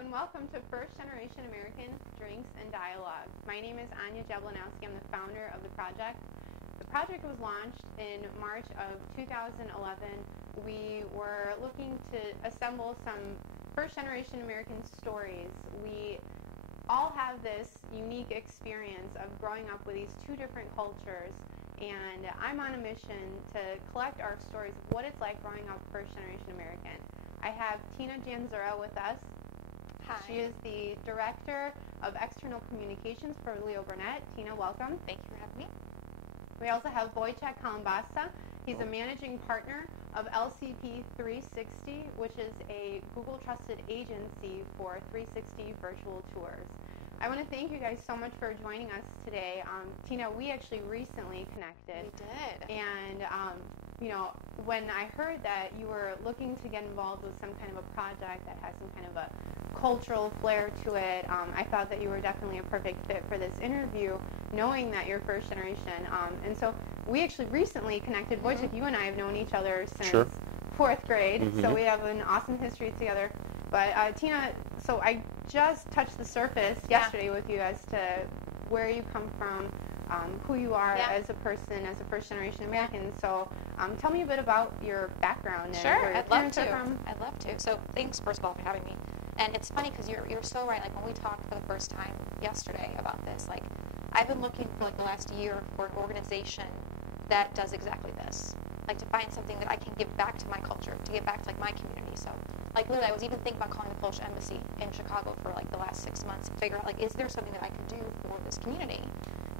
and welcome to First Generation American Drinks and Dialogue. My name is Ania Jablonowski. I'm the founder of the project. The project was launched in March of 2011. We were looking to assemble some First Generation American stories. We all have this unique experience of growing up with these two different cultures, and I'm on a mission to collect our stories of what it's like growing up First Generation American. I have Tina Janczura with us. Hi. She is the Director of External Communications for Burnett. Tina, welcome. Thank you for having me. We also have Wojciech Kalembasa. He's a managing partner of LCP 360, which is a Google trusted agency for 360 virtual tours. I want to thank you guys so much for joining us today. Tina, we actually recently connected. We did. And, when I heard that you were looking to get involved with some kind of a project that has some kind of a cultural flair to it, I thought that you were definitely a perfect fit for this interview, knowing that you're first generation. And so we actually recently connected. Wojciech, you and I have known each other since fourth grade, so we have an awesome history together. But Tina, so I just touched the surface yesterday with you as to where you come from, who you are as a person, as a first-generation American. So tell me a bit about your background. Sure, and where I'd your love parents are to. from. I'd love to. So thanks, first of all, for having me. And it's funny because you're so right. Like when we talked for the first time yesterday about this, like I've been looking for like the last year for an organization that does exactly this. Like to find something that I can give back to my culture, to give back to like my community. So like literally I was even thinking about calling the Polish embassy in Chicago for like the last 6 months and figure out like is there something that I can do for this community?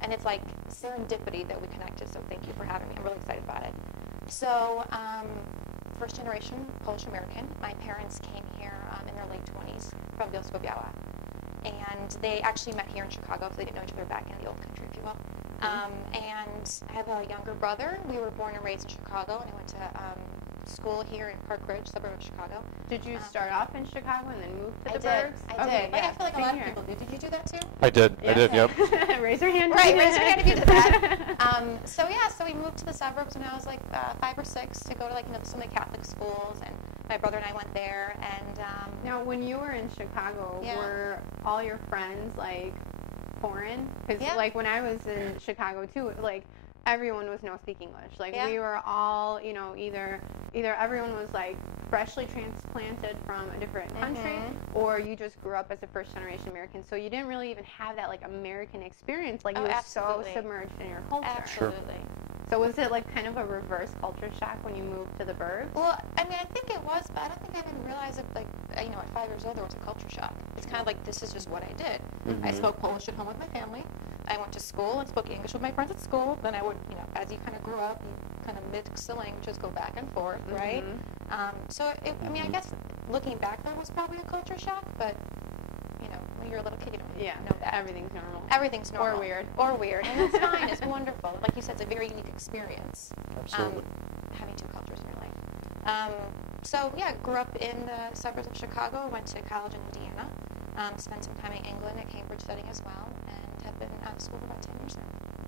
And it's like serendipity that we connected, so thank you for having me. I'm really excited about it. So first generation Polish American. My parents came here in their late 20s from Bielsko-Biała. And they actually met here in Chicago, so they didn't know each other back in the old country, if you will. And I have a younger brother. We were born and raised in Chicago, and I went to school here in Park Ridge, suburb of Chicago. Did you start off in Chicago and then move to the Burbs? Burbs? I did. Like, yeah, I feel like a lot of people do. Did you do that too? I did, yep. Raise your hand. Right, raise your hand if you did that. So we moved to the suburbs when I was like 5 or 6 to go to like some of the Catholic schools, and my brother and I went there. And now, when you were in Chicago, were all your friends like foreign? Because like when I was in Chicago too, like everyone was no speak English. Like we were all, either everyone was like freshly transplanted from a different country, or you just grew up as a first generation American. So you didn't really even have that like American experience. Like you were so submerged in your culture. Absolutely. So was it like kind of a reverse culture shock when you moved to the burbs? Well, I mean, I think it was, but I don't think I even realized that, like, at 5 years old, there was a culture shock. It's kind of like, this is just what I did. I spoke Polish at home with my family. I went to school and spoke English with my friends at school. Then I would, as you kind of grew up, you kind of mix the languages, go back and forth, right? I mean, I guess looking back, there was probably a culture shock, but, when you're a little kid, you don't know that. Everything's normal. Everything's normal. Or weird. And that's fine. It's wonderful. Like you said, it's a very unique experience. Absolutely. Having two cultures in your life. Grew up in the suburbs of Chicago, went to college in Indiana, spent some time in England at Cambridge studying as well, and have been out of school for about 10 years now.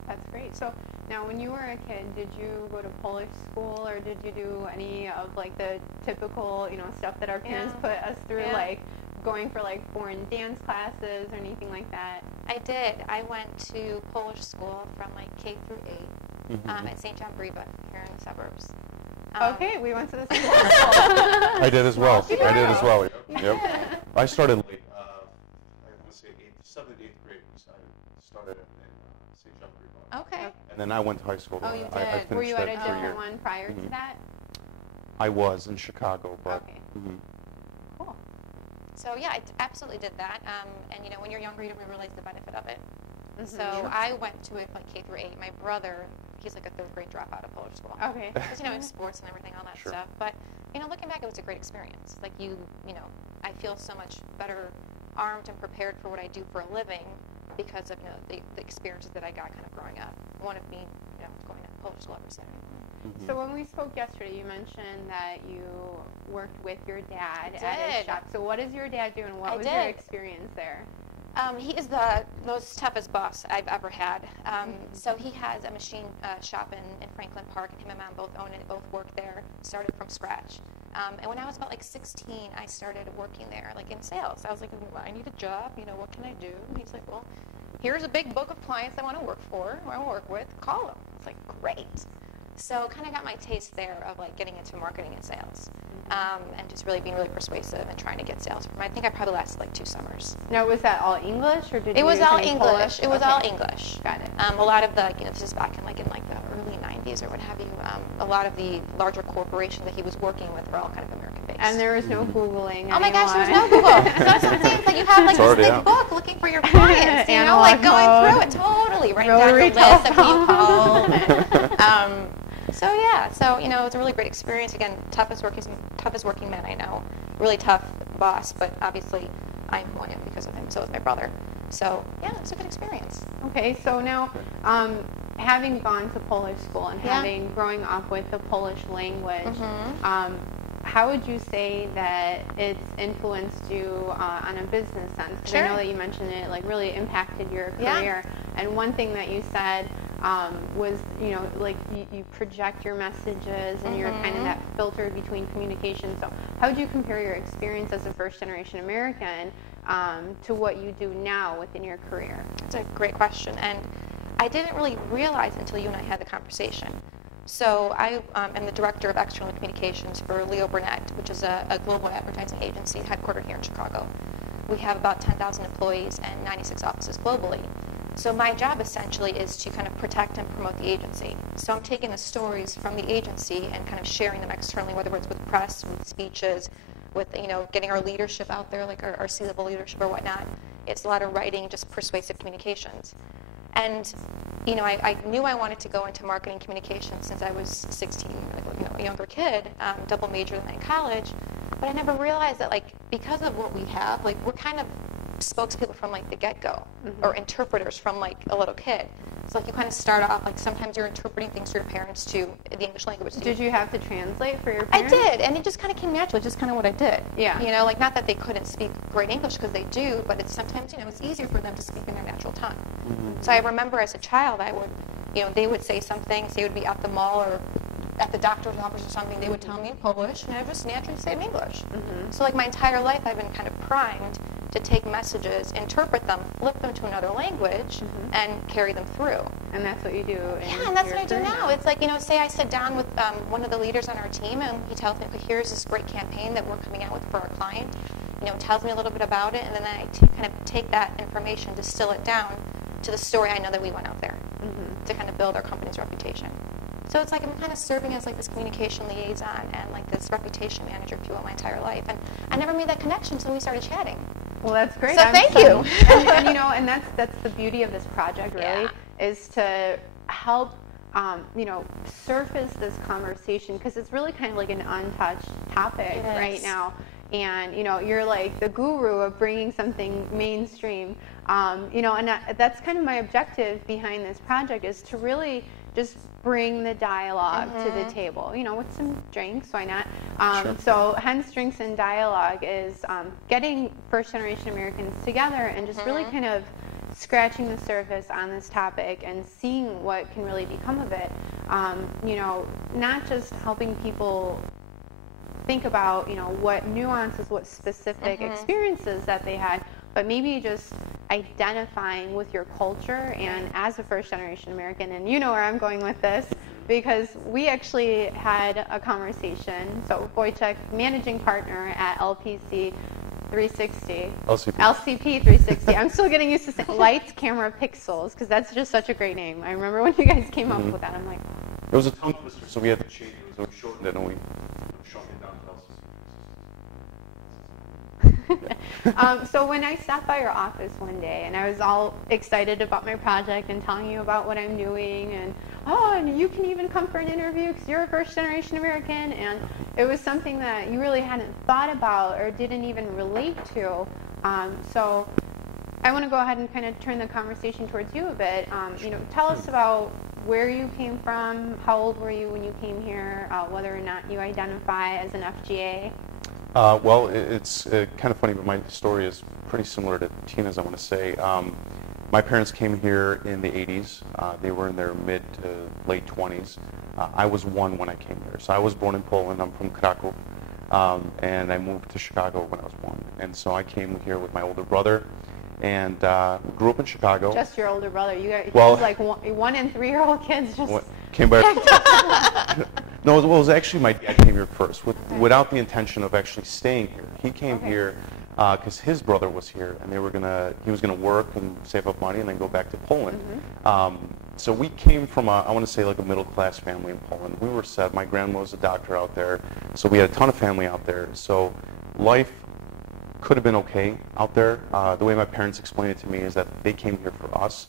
That's great. So now when you were a kid, did you go to Polish school, or did you do any of like the typical, stuff that our parents put us through, like going for like foreign dance classes or anything like that? I did. I went to Polish school from like K through 8 at St. John Briva here in the suburbs. Okay, we went to the same school. I did as well. Yep. I started late. I want to say 7th, 8th grade. I started in St. John Briva. Okay. And then I went to high school. Oh, you did. I finished Were you at a that different one prior to that? I was in Chicago, but. Okay. Cool. So I absolutely did that. And when you're younger, you don't really realize the benefit of it. So I went to it like K through 8. My brother, he's like a 3rd grade dropout of Polish school. Okay. Because in sports and everything, all that stuff. But looking back, it was a great experience. Like I feel so much better armed and prepared for what I do for a living because of the experiences that I got kind of growing up. One of being going to Polish school ever since. So when we spoke yesterday, you mentioned that you worked with your dad I at his did. shop. So what does your dad do, and what was your experience there? He is the most toughest boss I've ever had. So he has a machine shop in Franklin Park, and him and Mom both own it, both work there, started from scratch. And when I was about like 16, I started working there, like in sales. I was like, well, I need a job, you know, what can I do? And he's like, well, here's a big book of clients I want to work for, or I want to work with, call them. It's like, great. So kind of got my taste there of like getting into marketing and sales. And just really being really persuasive and trying to get sales from. I think I probably lasted like 2 summers. Now, was that all English, or did it you was use all any English. Polish? It was all English. Got it. A lot of the, you know, this is back in like the early 90s or what have you. A lot of the larger corporations that he was working with were all kind of American based. And there was no Googling. Oh my gosh, there was no Google. So that's what I'm saying. It's like you have like this big book looking for your clients, you know, like going through it totally, writing down the list of who you called. So yeah, so you know, it's a really great experience. Again, toughest working man I know. Really tough boss, but obviously I'm who I am because of him. So is my brother. So yeah, it was a good experience. Okay, so now having gone to Polish school and growing up with the Polish language, how would you say that it's influenced you on a business sense? Because I know that you mentioned it like really impacted your career. And one thing that you said was, you know, like you project your messages and you're kind of that filter between communication. So how would you compare your experience as a first-generation American to what you do now within your career? That's a great question. And I didn't really realize until you and I had the conversation. So I am the director of external communications for Burnett, which is a global advertising agency headquartered here in Chicago. We have about 10,000 employees and 96 offices globally. So my job essentially is to kind of protect and promote the agency. So I'm taking the stories from the agency and kind of sharing them externally, whether it's with press, with speeches, with, you know, getting our leadership out there, like our C-level leadership or whatnot. It's a lot of writing, just persuasive communications. And, you know, I knew I wanted to go into marketing communications since I was 16, like, you know, a younger kid, double major in college. But I never realized that, like, because of what we have, like, we're kind of spokespeople from like the get-go, or interpreters from like a little kid. So like you kind of start off like sometimes you're interpreting things to your parents to the English language. Did you have to translate for your parents? I did, and it just kind of came naturally, just kind of what I did. Yeah. You know, like not that they couldn't speak great English, because they do, but it's sometimes, you know, it's easier for them to speak in their natural tongue. So I remember as a child, I would, you know, they would say something, say it would be at the mall or at the doctor's office or something, they would tell me in Polish, and I would just naturally say in English. So like my entire life, I've been kind of primed to take messages, interpret them, flip them to another language, and carry them through. And that's what you do. Yeah, and that's what I do now. It's like, you know, say I sit down with one of the leaders on our team, and he tells me, okay, here's this great campaign that we're coming out with for our client. You know, tells me a little bit about it, and then I kind of take that information, distill it down to the story I know that we went out there to kind of build our company's reputation. So it's like I'm kind of serving as like this communication liaison and like this reputation manager, if you will, my entire life. And I never made that connection until we started chatting. Well, that's great. So thank you. And you know, and that's the beauty of this project, really, is to help, you know, surface this conversation, because it's really kind of like an untouched topic right now. And, you know, you're like the guru of bringing something mainstream. You know, and that's kind of my objective behind this project, is to really just bring the dialogue to the table, you know, with some drinks, why not? So hence Drinks and Dialogue is getting first-generation Americans together and just really kind of scratching the surface on this topic and seeing what can really become of it. You know, not just helping people think about, you know, what nuances, what specific experiences that they had, but maybe just identifying with your culture and as a first-generation American. And you know where I'm going with this, because we actually had a conversation. So Wojciech, managing partner at LPC 360. LCP 360. I'm still getting used to saying Lights, Camera, Pixels, because that's just such a great name. I remember when you guys came up with that. I'm like, it was a tongue twister, so we had to change it. So we shortened it and we shrunk it down to LCP. So when I stopped by your office one day and I was all excited about my project and telling you about what I'm doing, and and you can even come for an interview because you're a first-generation American, and it was something that you really hadn't thought about or didn't even relate to. So I want to go ahead and kind of turn the conversation towards you a bit. You know, tell us about where you came from, how old were you when you came here, whether or not you identify as an FGA. Well, it's kind of funny, but my story is pretty similar to Tina's, I want to say. My parents came here in the 80s. They were in their mid to late 20s. I was 1 when I came here. So I was born in Poland. I'm from Kraków. And I moved to Chicago when I was 1. And so I came here with my older brother and grew up in Chicago. Just your older brother. You guys, well, like 1 and 3-year-old kids just came by. No, it was actually my dad came here first, without the intention of actually staying here. He came here because his brother was here, and he was gonna work and save up money and then go back to Poland. So we came from I want to say like a middle class family in Poland. We were set. My grandma was a doctor out there, so we had a ton of family out there. So life could have been okay out there. The way my parents explained it to me is that they came here for us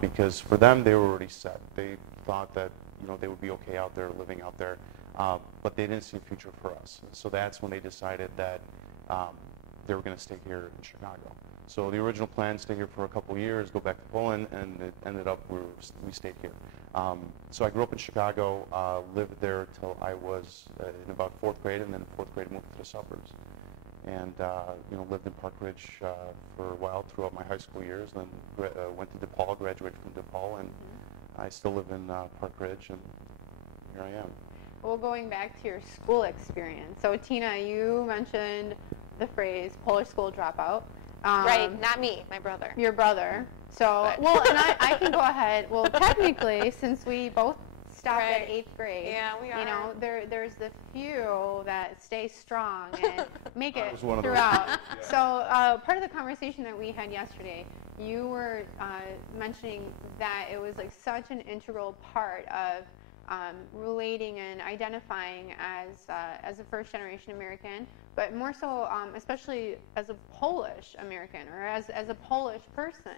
because for them they were already set. They thought that they would be okay out there, living out there, but they didn't see a future for us. So that's when they decided that they were going to stay here in Chicago. So the original plan, stay here for a couple of years, go back to Poland, and it ended up we stayed here. So I grew up in Chicago, lived there till I was in about 4th grade, and then 4th grade moved to the suburbs. And lived in Park Ridge for a while throughout my high school years, then went to DePaul, graduated from DePaul, and I still live in Park Ridge, and here I am. Well, going back to your school experience. So, Tina, you mentioned the phrase Polish school dropout. Right, not me, my brother. Your brother. So, well, and I can go ahead. Well, technically, since we both stopped at 8th grade, yeah, we are. There's the few that stay strong and make it throughout. Yeah. So, part of the conversation that we had yesterday, you were mentioning that it was like such an integral part of relating and identifying as a first-generation American, but more so, especially as a Polish American or as a Polish person.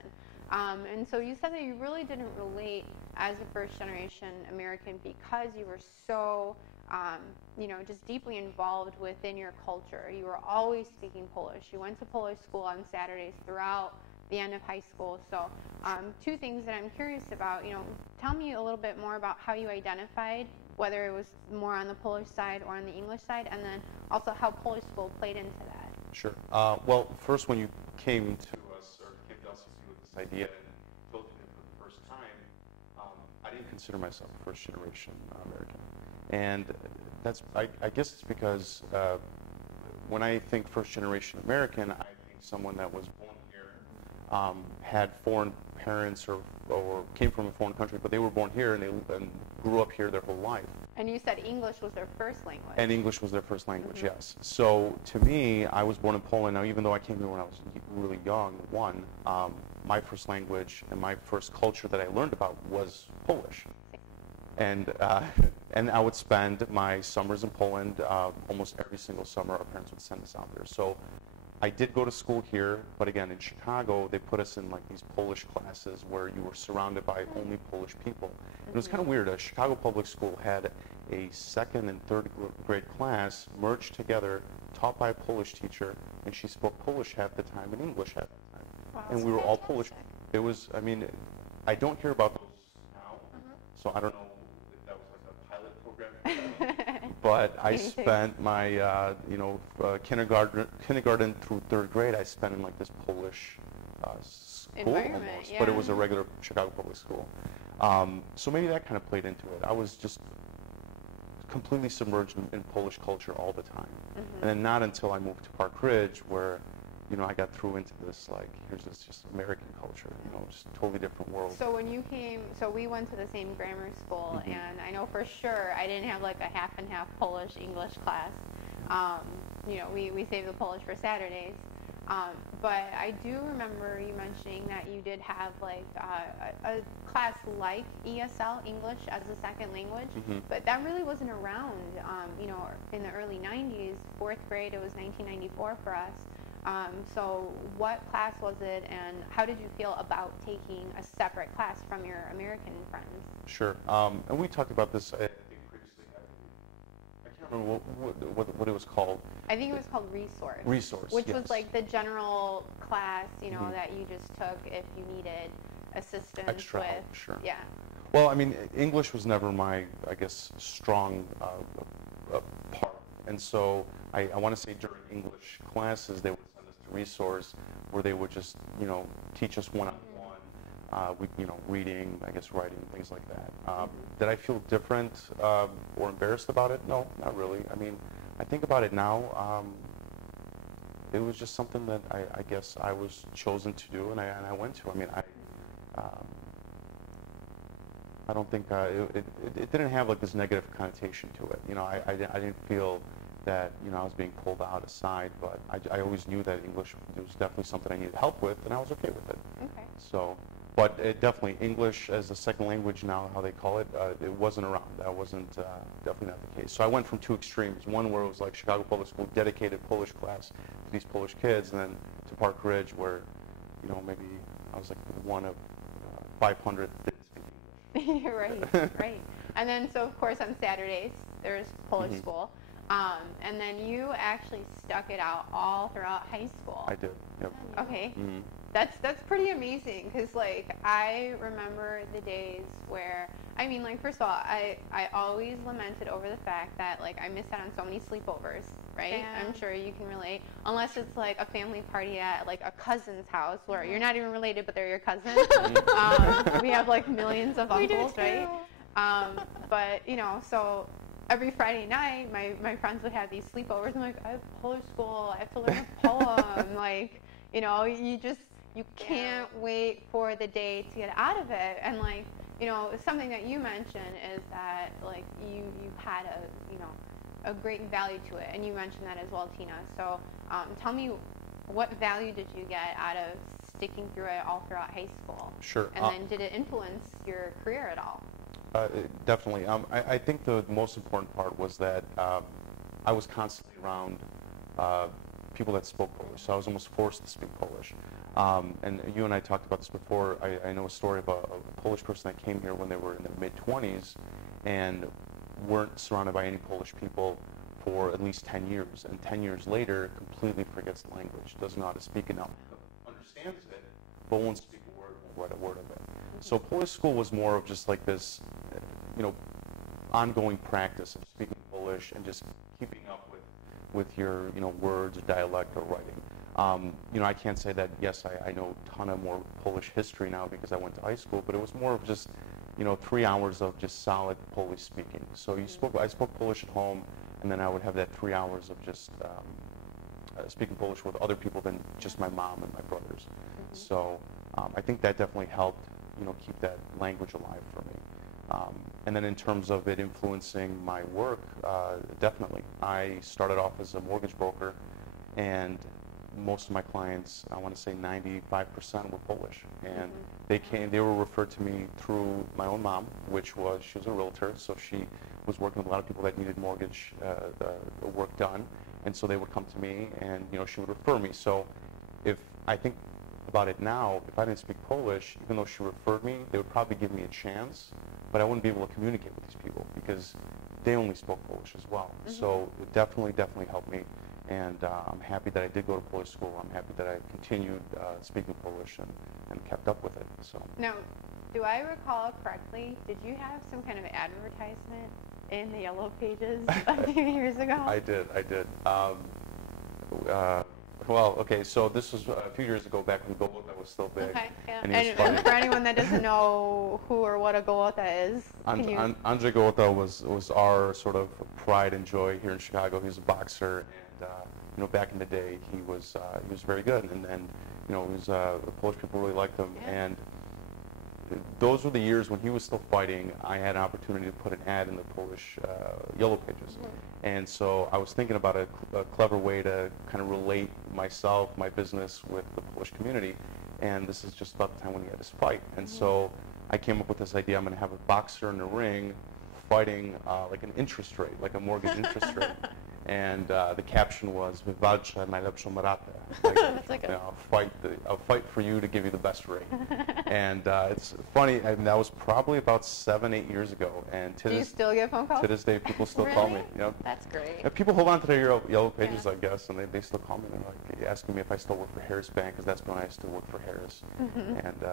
And so you said that you really didn't relate as a first-generation American because you were so, just deeply involved within your culture. You were always speaking Polish. You went to Polish school on Saturdays throughout the end of high school. So 2 things that I'm curious about, tell me a little bit more about how you identified, whether it was more on the Polish side or on the English side, and then also how Polish school played into that. Sure. Well, first when you came to us, or came to LCC with this idea and told me for the first time, I didn't consider myself a first-generation American. And that's, I guess it's because when I think first-generation American, I think someone that was born here, had foreign parents or came from a foreign country, but they were born here and grew up here their whole life. And you said English was their first language. And English was their first language, yes. So to me, I was born in Poland. Now, even though I came here when I was really young, my first language and my first culture that I learned about was Polish. And I would spend my summers in Poland almost every single summer. Our parents would send us out there. So I did go to school here, but again, in Chicago, they put us in like these Polish classes where you were surrounded by only Polish people. And it was kind of weird. Chicago Public School had a 2nd and 3rd grade class merged together, taught by a Polish teacher, and she spoke Polish half the time and English half the time. Wow, and we were all Polish. It was, I don't hear about those now, so I don't know if that was like a pilot program. But I spent my, kindergarten through 3rd grade, I spent in like this Polish school almost, but it was a regular Chicago public school. So maybe that kind of played into it. I was just completely submerged in Polish culture all the time. And then not until I moved to Park Ridge where, I got through into this, like, here's this just American culture, just totally different world. So when you came, so we went to the same grammar school, and I know for sure I didn't have like a half and half Polish English class. We saved the Polish for Saturdays. But I do remember you mentioning that you did have like a class like ESL, English as a second language, but that really wasn't around, in the early 90s. 4th grade, it was 1994 for us. So what class was it, and how did you feel about taking a separate class from your American friends? Sure. And we talked about this, I think, previously. I can't remember what it was called. I think it was called Resource. Resource, which was like the general class, that you just took if you needed assistance Extra with. help, sure. Yeah. Well, English was never my, I guess, strong part. And so I want to say during English classes, they would send us to resource where they would just, teach us one-on-one, reading, I guess writing, things like that. Did I feel different or embarrassed about it? No, not really. I mean, I think about it now. It was just something that I guess I was chosen to do, and I went to. I mean, I don't think it didn't have like this negative connotation to it. I didn't feel that I was being pulled out aside, but I always knew that English was definitely something I needed help with, and I was okay with it. Okay. So, but it definitely English as a second language now, how they call it, it wasn't around. That wasn't definitely not the case. So I went from two extremes. One where it was like Chicago Public School, dedicated Polish class to these Polish kids, and then to Park Ridge where, maybe I was like one of 500 that didn't speak English. Right. And then, so of course, on Saturdays, there's Polish school. And then you actually stuck it out all throughout high school. I did, yep. Okay. That's pretty amazing, because like I remember the days where, I mean, like, first of all, I always lamented over the fact that like I missed out on so many sleepovers, right? Yeah. I'm sure you can relate, unless it's like a family party at like a cousin's house where you're not even related but they're your cousin. We have like millions of uncles, right? But so every Friday night my friends would have these sleepovers. I'm like, I have Polish school, I have to learn a poem. Like, you can't wait for the day to get out of it. And like, something that you mentioned is that like you had a great value to it, and you mentioned that as well, Tina. So tell me, what value did you get out of sticking through it all throughout high school? Sure. And then did it influence your career at all? Definitely. I think the most important part was that I was constantly around people that spoke Polish, so I was almost forced to speak Polish. And you and I talked about this before. I know a story about a Polish person that came here when they were in their mid-20s and weren't surrounded by any Polish people for at least 10 years. And 10 years later, completely forgets the language, doesn't know how to speak it now, understands it, but won't speak a word of it. So Polish school was more of just like this, ongoing practice of speaking Polish and just keeping up with your, words or dialect or writing. I can't say that, yes, I know a ton of more Polish history now because I went to high school, but it was more of just, 3 hours of just solid Polish speaking. So I spoke Polish at home, and then I would have that 3 hours of just speaking Polish with other people than just my mom and my brothers. So I think that definitely helped, keep that language alive for me. And then in terms of it influencing my work, definitely. I started off as a mortgage broker, and most of my clients, I want to say 95% were Polish. And they were referred to me through my own mom, she was a realtor, so she was working with a lot of people that needed mortgage work done. And so they would come to me, and she would refer me. So if I think about it now, if I didn't speak Polish, even though she referred me, they would probably give me a chance, but I wouldn't be able to communicate with these people because they only spoke Polish as well. So it definitely helped me, and I'm happy that I did go to Polish school. I'm happy that I continued speaking Polish and kept up with it. So now, do I recall correctly, did you have some kind of advertisement in the Yellow Pages a few years ago? I did. Well, okay, so this was a few years ago, back when Golota was still big. Okay, yeah. And for anyone that doesn't know who or what a Golota is, Andrzej Golota was our sort of pride and joy here in Chicago. He was a boxer, and back in the day, he was very good, and the Polish people really liked him, and those were the years when he was still fighting. I had an opportunity to put an ad in the Polish Yellow Pages. And so I was thinking about a clever way to kind of relate myself, my business, with the Polish community. And this is just about the time when he had his fight. And so I came up with this idea: I'm going to have a boxer in the ring fighting like an interest rate, like a mortgage interest rate. And the caption was, "Wywalczę najlepszą ratę." Like, I'll fight for you to give you the best rate. And it's funny, and that was probably about 7-8 years ago. And do you still get phone calls? To this day, people still call me. Yep. That's great. And people hold on to their Yellow Pages, I guess, and they still call me. And they're like asking me if I still work for Harris Bank, because that's when I still work for Harris. And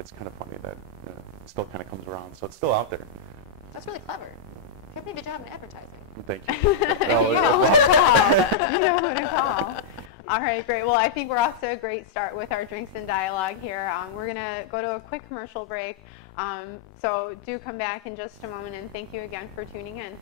it's kind of funny that it still kind of comes around. So it's still out there. That's really clever. Give me a good job in advertising. Thank you. You know who to call. You know who to call. All right, great. Well, I think we're off to a great start with our Drinks and Dialogue here. We're going to go to a quick commercial break. So do come back in just a moment, and thank you again for tuning in.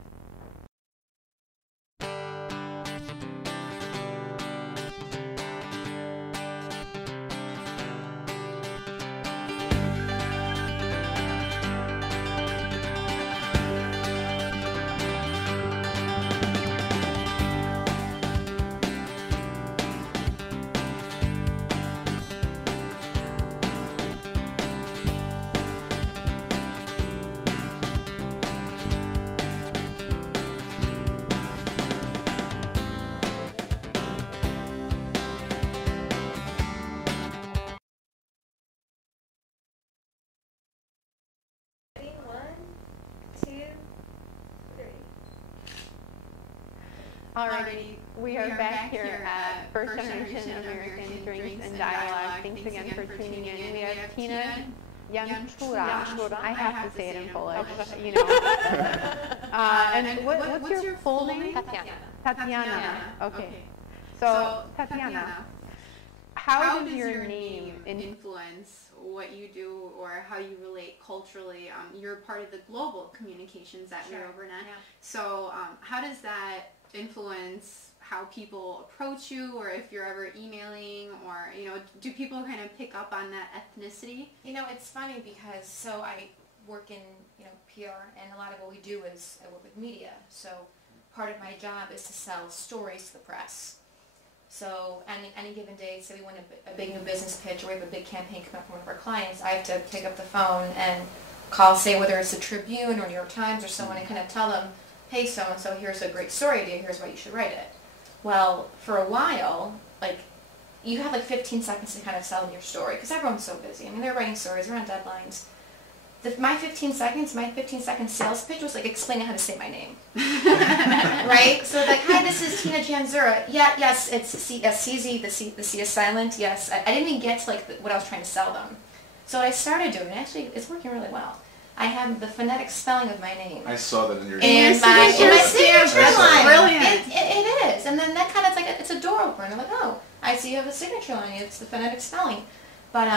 Alrighty, we are back here at First Generation American Drinks and Dialogue. Thanks again for tuning in. We have Tina Janczura. I have to say it in Polish, you know. And what's your full name? Tatiana. Okay. So, Tatiana, how does your name influence what you do or how you relate culturally? You're part of the global communications at Burnett. Yeah. So, how does that influence how people approach you, or if you're ever emailing, or, you know, do people kind of pick up on that ethnicity? You know, it's funny because, so I work in, you know, PR, and a lot of what we do is I work with media. So part of my job is to sell stories to the press. So any given day, say we win a big new business pitch, or we have a big campaign come up from one of our clients, I have to pick up the phone and call, say, whether it's the Tribune or New York Times or someone, and kind of tell them, hey, so-and-so, here's a great story idea, here's why you should write it. Well, for a while, like, you have like 15 seconds to kind of sell your story, because everyone's so busy. I mean, they're writing stories, they're on deadlines. My 15 second sales pitch was like explaining how to say my name. Right? So like, hi, this is Tina Janczura. Yeah, yes, it's CZ, the C is silent, yes. I didn't even get to like what I was trying to sell them. So what I started doing, actually, it's working really well. I have the phonetic spelling of my name. I saw that in your my signature line. Brilliant. It is. And then that kind of, like, it's a door opener. I'm like, oh, I see you have a signature line. It's the phonetic spelling. But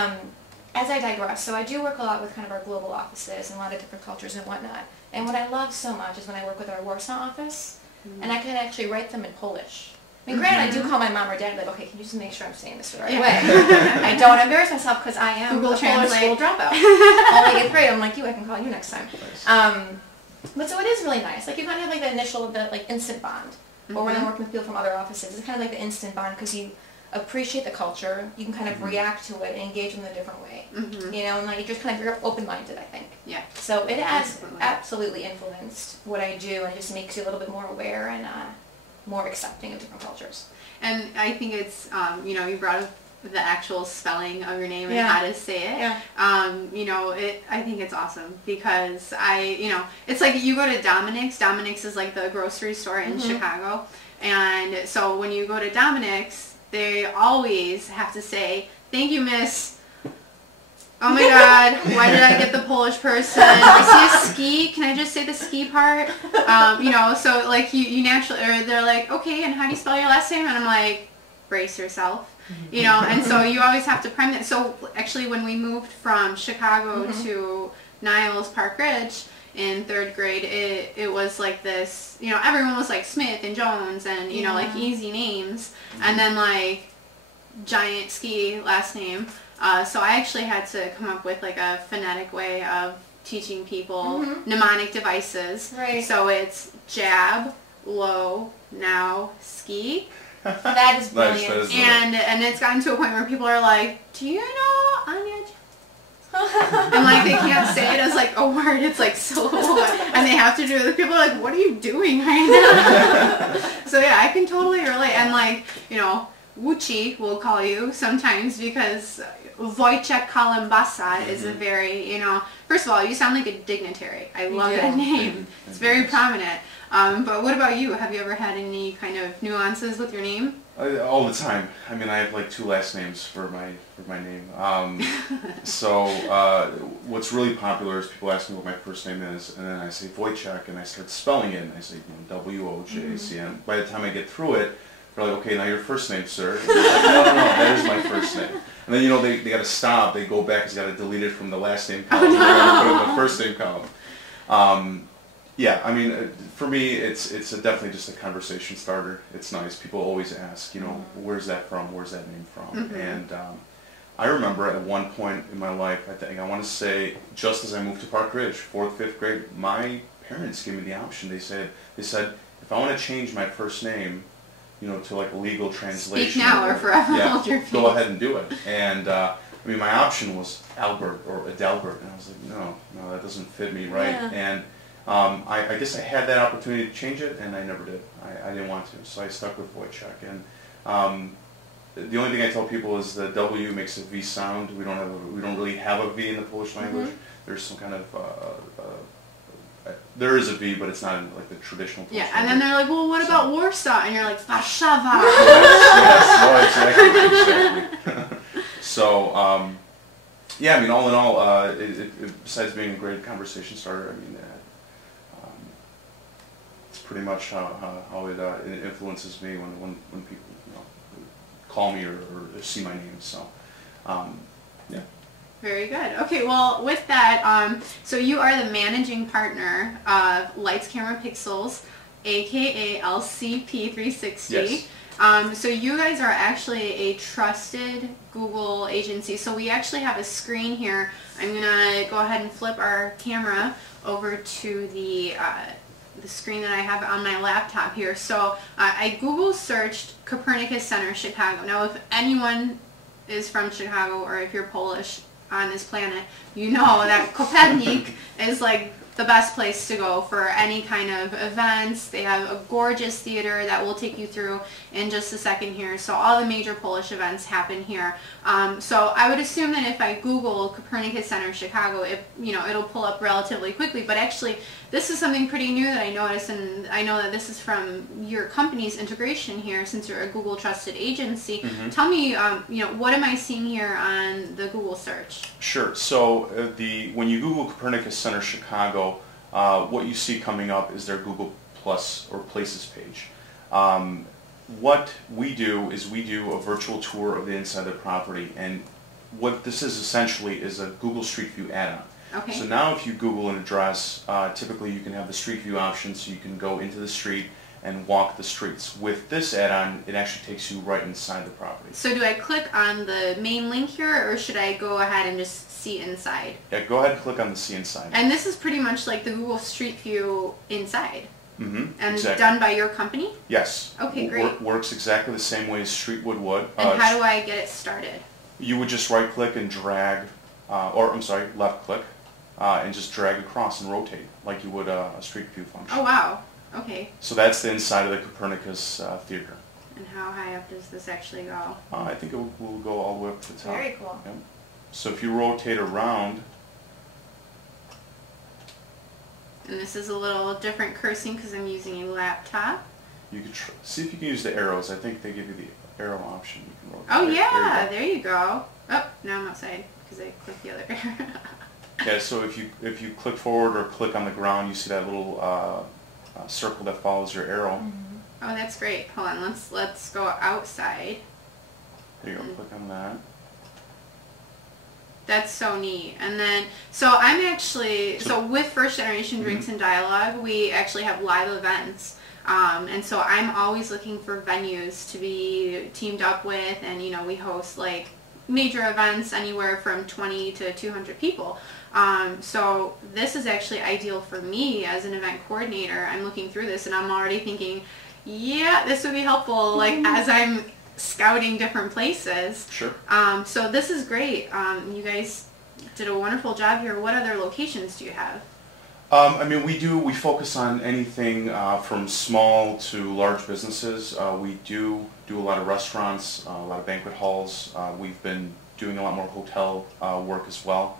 as I digress, so I do work a lot with kind of our global offices and a lot of different cultures and whatnot. And what I love so much is when I work with our Warsaw office, and I can actually write them in Polish. I mean, granted, I do call my mom or dad, like, okay, can you just make sure I'm saying this the right way? I don't embarrass myself because I am Google a Polish school dropout. Only 8th grade, I'm like you, I can call you next time. But so it is really nice. Like, you kind of have like the initial, the like instant bond. Or when I'm working with people from other offices, it's kind of like the instant bond because you appreciate the culture, you can kind of react to it and engage in a different way. You know, and like you just kind of, you're open-minded, I think. Yeah. So it has absolutely influenced what I do, and it just makes you a little bit more aware and more accepting of different cultures. And I think it's, you know, you brought up the actual spelling of your name and how to say it. Yeah. You know, I think it's awesome because you know, it's like you go to Dominic's. Dominic's is like the grocery store in Chicago. And so when you go to Dominic's, they always have to say, thank you, miss. Oh my God, why did I get the Polish person? I see a ski. Can I just say the ski part? You know, so like you naturally, or they're like, okay, and how do you spell your last name? And I'm like, brace yourself. You know, and so you always have to prime that. So actually when we moved from Chicago to Niles Park Ridge in 3rd grade, it was like this, you know, everyone was like Smith and Jones and, you know, like easy names. And then like giant ski last name. So I actually had to come up with like a phonetic way of teaching people mnemonic devices. Right. So it's jab, low, now, ski. That is brilliant. Nice, And it's gotten to a point where people are like, do you know Ania? And like they can't say it as like a word, it's like syllable, and they have to do it. People are like, what are you doing right now? So yeah, I can totally relate. And like, you know, Wuchi will call you sometimes because Wojciech Kalembasa is a very, you know, first of all, you sound like a dignitary. I love that name. It's very prominent. But what about you? Have you ever had any kind of nuances with your name? All the time. I mean, I have like 2 last names for my name. So what's really popular is people ask me what my first name is, and then I say Wojciech, and I start spelling it, and I say W-O-J-A-C-N. By the time I get through it, they're like, okay, now your first name, sir. And I'm like, no, that is my first name. And then, you know, they got to stop. They go back because they got to delete it from the last name column. They got to put it in the first name column. Yeah, I mean, for me, it's definitely just a conversation starter. It's nice. People always ask, you know, where's that from? Where's that name from? And I remember at one point in my life, I want to say, just as I moved to Park Ridge, 4th, 5th grade, my parents gave me the option. They said, if I want to change my first name, you know, to like a legal translation. Speak now or forever hold your peace. Go ahead and do it. And I mean, my option was Albert or Adalbert, and I was like, no, that doesn't fit me, right? Yeah. And I guess I had that opportunity to change it, and I never did. I didn't want to, so I stuck with Wojciech. And the only thing I tell people is the W makes a V sound. We don't really have a V in the Polish language. There's some kind of there is a V, but it's not in like the traditional Polish language. And then they're like, well, what about Warsaw? And you're like, Warszawa. Yes, exactly. So, yeah, I mean, all in all, besides being a great conversation starter, I mean, it's pretty much how it influences me when people, you know, call me or see my name. So, yeah. Very good. Okay, well, with that, so you are the managing partner of Lights Camera Pixels, aka LCP360. Yes. So you guys are actually a trusted Google agency. So we actually have a screen here. I'm gonna go ahead and flip our camera over to the screen that I have on my laptop here. So I Google searched Copernicus Center Chicago. Now, if anyone is from Chicago or if you're Polish on this planet, you know that Kopernik is like the best place to go for any kind of events. They have a gorgeous theater that we'll take you through in just a second here. So all the major Polish events happen here. So I would assume that if I Google Copernicus Center Chicago, it'll pull up relatively quickly. But actually, this is something pretty new that I noticed, and I know that this is from your company's integration here, since you're a Google trusted agency. Tell me, what am I seeing here on the Google search? Sure. So when you Google Copernicus Center Chicago, what you see coming up is their Google Plus or Places page. What we do is we do a virtual tour of the inside of the property, and what this is essentially is a Google Street View add-on. Okay. So now if you Google an address, typically you can have the Street View option, so you can go into the street and walk the streets. With this add-on, it actually takes you right inside the property. So do I click on the main link here, or should I go ahead and just see inside? Yeah, go ahead and click on the see inside. And this is pretty much like the Google Street View inside. And exactly. Done by your company? Yes. Okay, great. Works exactly the same way as Streetwood would. And how do I get it started? You would just right click and drag, left click, and just drag across and rotate like you would a Street View function. Oh wow. Okay. So that's the inside of the Copernicus Theater. And how high up does this actually go? I think it will go all the way up to the top. Very cool. Yep. So if you rotate around... And this is a little different cursing because I'm using a laptop. You could see if you can use the arrows. I think they give you the arrow option. You can rotate. Oh yeah, there you go. Oh, now I'm outside because I clicked the other arrow. Yeah, so if you click forward or click on the ground, you see that little circle that follows your arrow. Oh, that's great. Hold on, let's go outside. There you go. Click on that. That's so neat. And then, so I'm actually, so with First Generation Drinks and Dialogue, we actually have live events. And so I'm always looking for venues to be teamed up with, and we host like major events anywhere from 20 to 200 people. So this is actually ideal for me as an event coordinator. I'm looking through this and I'm already thinking, yeah, this would be helpful, like as I'm scouting different places. Sure. So this is great. You guys did a wonderful job here. What other locations do you have? I mean, we focus on anything from small to large businesses. We do a lot of restaurants, a lot of banquet halls. We've been doing a lot more hotel work as well.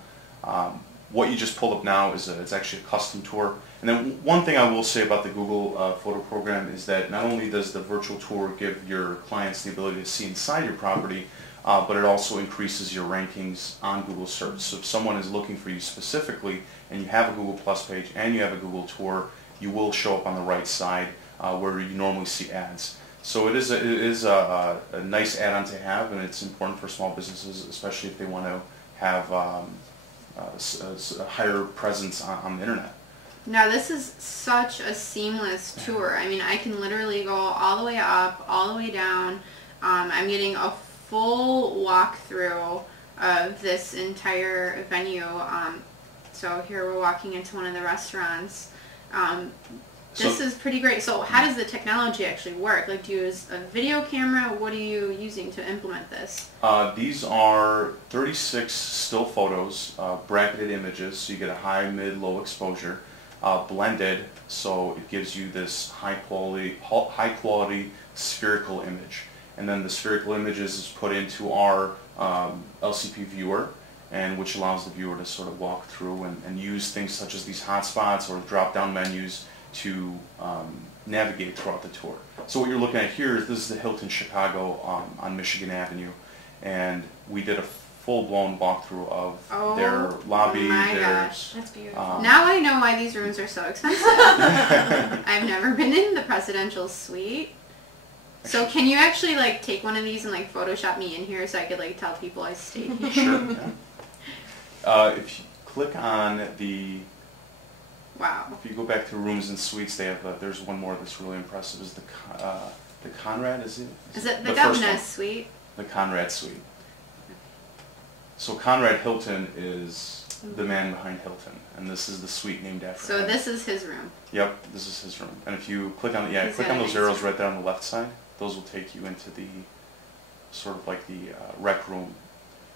what you just pulled up now is it's actually a custom tour. And then one thing I will say about the Google photo program is that not only does the virtual tour give your clients the ability to see inside your property, but it also increases your rankings on Google search. So if someone is looking for you specifically and you have a Google Plus page and you have a Google tour, you will show up on the right side where you normally see ads. So it is a nice add-on to have, and it's important for small businesses, especially if they want to have a higher presence on the internet. Now this is such a seamless tour. I mean, I can literally go all the way up, all the way down. I'm getting a full walkthrough of this entire venue. So here we're walking into one of the restaurants. This is pretty great. So how does the technology actually work? Like, do you use a video camera? What are you using to implement this? These are 36 still photos, bracketed images, so you get a high, mid, low exposure, blended, so it gives you this high quality spherical image. And then the spherical images is put into our LCP viewer, and which allows the viewer to sort of walk through and use things such as these hotspots or drop-down menus to navigate throughout the tour. So what you're looking at here is this is the Hilton Chicago on Michigan Avenue, and we did a full-blown walkthrough of their lobby. Gosh, that's beautiful. Now I know why these rooms are so expensive. I've never been in the presidential suite. So can you actually like take one of these and like Photoshop me in here so I could like tell people I stayed here? Sure. Yeah. If you click on the Wow. If you go back to rooms and suites, they have there's one more that's really impressive. Is the Conrad? Is it the Governor's suite? The Conrad suite. So Conrad Hilton is the man behind Hilton, and this is the suite named after him. So this is his room. Yep, this is his room. And if you click on click on those arrows right there on the left side, those will take you into the sort of like the rec room,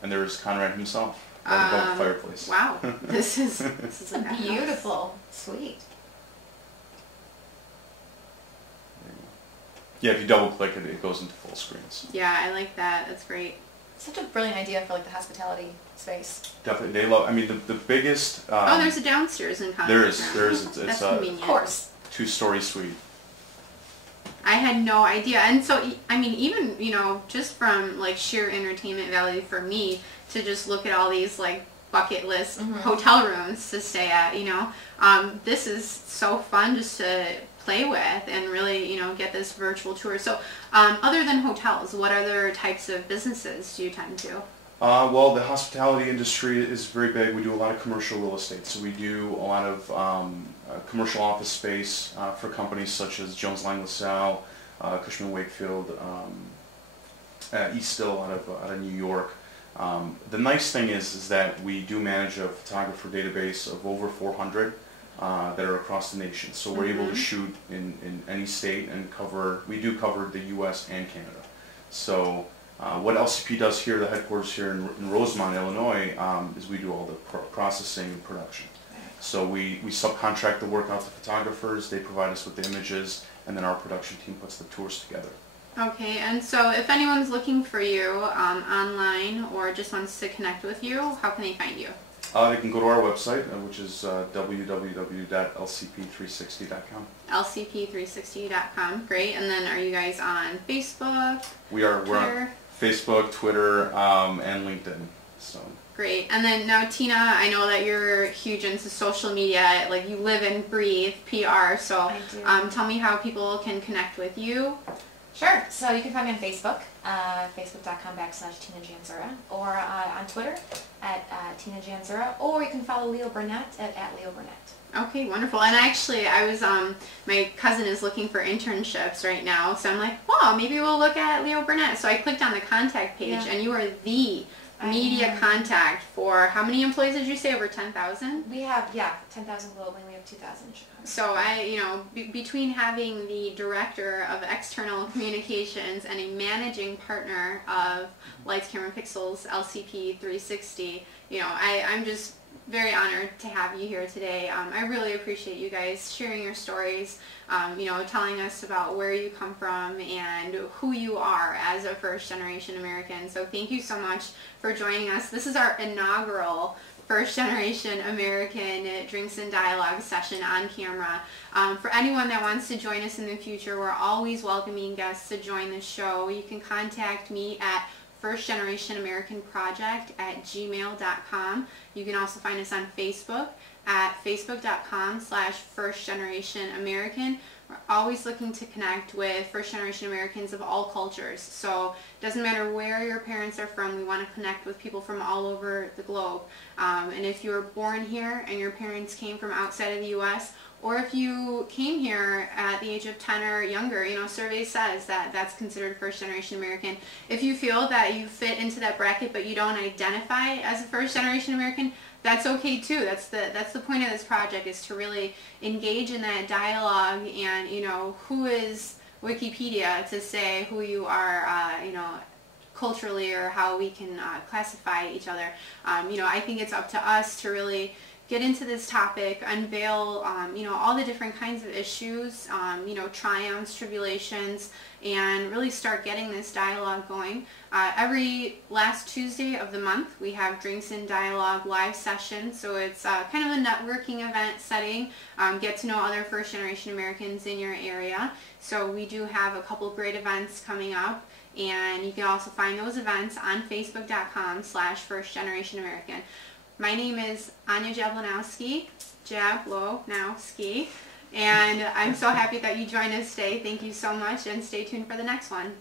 and there's Conrad himself. Above the fireplace. Wow, this is a beautiful suite. Yeah, if you double click it, it goes into full screens. Yeah, I like that. That's great. Such a brilliant idea for like the hospitality space. Definitely, they love. I mean, the biggest. There's a downstairs in Conrad. There is. That's convenient. Of course. 2-story suite. I had no idea, and so I mean, even just from like sheer entertainment value for me to just look at all these like bucket list hotel rooms to stay at, this is so fun just to play with and really get this virtual tour. So other than hotels, what other types of businesses do you tend to? Well, the hospitality industry is very big. We do a lot of commercial real estate. So we do a lot of commercial office space for companies such as Jones Lang LaSalle, Cushman Wakefield, East Still out of New York. The nice thing is that we do manage a photographer database of over 400 that are across the nation. So we're able to shoot in any state and we do cover the U.S. and Canada. So what LCP does here, the headquarters here in Rosemont, Illinois, is we do all the processing and production. So we subcontract the work out to photographers, they provide us with the images, and then our production team puts the tours together. Okay, and so if anyone's looking for you online or just wants to connect with you, how can they find you? They can go to our website, which is www.lcp360.com. lcp360.com, great. And then are you guys on Facebook? We're on Facebook, Twitter, and LinkedIn. So. Great. And then now, Tina, I know that you're huge into social media, like you live and breathe PR, so tell me how people can connect with you. Sure. So you can find me on Facebook, facebook.com/Tina Janczura, or on Twitter at Tina Janczura, or you can follow Leo Burnett at Leo Burnett. Okay, wonderful. And actually, I was, my cousin is looking for internships right now, so I'm like, wow, maybe we'll look at Leo Burnett. So I clicked on the contact page, and you are the media contact for, how many employees did you say, over 10,000? We have, 10,000 globally, we have 2,000 in Chicago. So between having the director of external communications and a managing partner of Lights, Camera, Pixels, LCP 360, I'm just very honored to have you here today. I really appreciate you guys sharing your stories, telling us about where you come from and who you are as a first-generation American. So thank you so much for joining us. This is our inaugural First Generation American Drinks and Dialogue session on camera. For anyone that wants to join us in the future, we're always welcoming guests to join the show. You can contact me at firstgenerationamericanproject@gmail.com. You can also find us on Facebook at facebook.com/firstgenerationamerican. We're always looking to connect with first generation Americans of all cultures. So it doesn't matter where your parents are from, we want to connect with people from all over the globe. And if you were born here and your parents came from outside of the U.S., or if you came here at the age of 10 or younger, survey says that that's considered first generation American. If you feel that you fit into that bracket but you don't identify as a first generation American, that's okay too. That's the point of this project, is to really engage in that dialogue. And who is Wikipedia to say who you are, culturally, or how we can classify each other. I think it's up to us to really get into this topic, unveil, all the different kinds of issues, triumphs, tribulations, and really start getting this dialogue going. Every last Tuesday of the month, we have Drinks and Dialogue live sessions, so it's kind of a networking event setting, get to know other first generation Americans in your area. So we do have a couple great events coming up, and you can also find those events on facebook.com/firstgenerationamerican. My name is Ania Jablonowski, Jablonowski, and I'm so happy that you joined us today. Thank you so much, and stay tuned for the next one.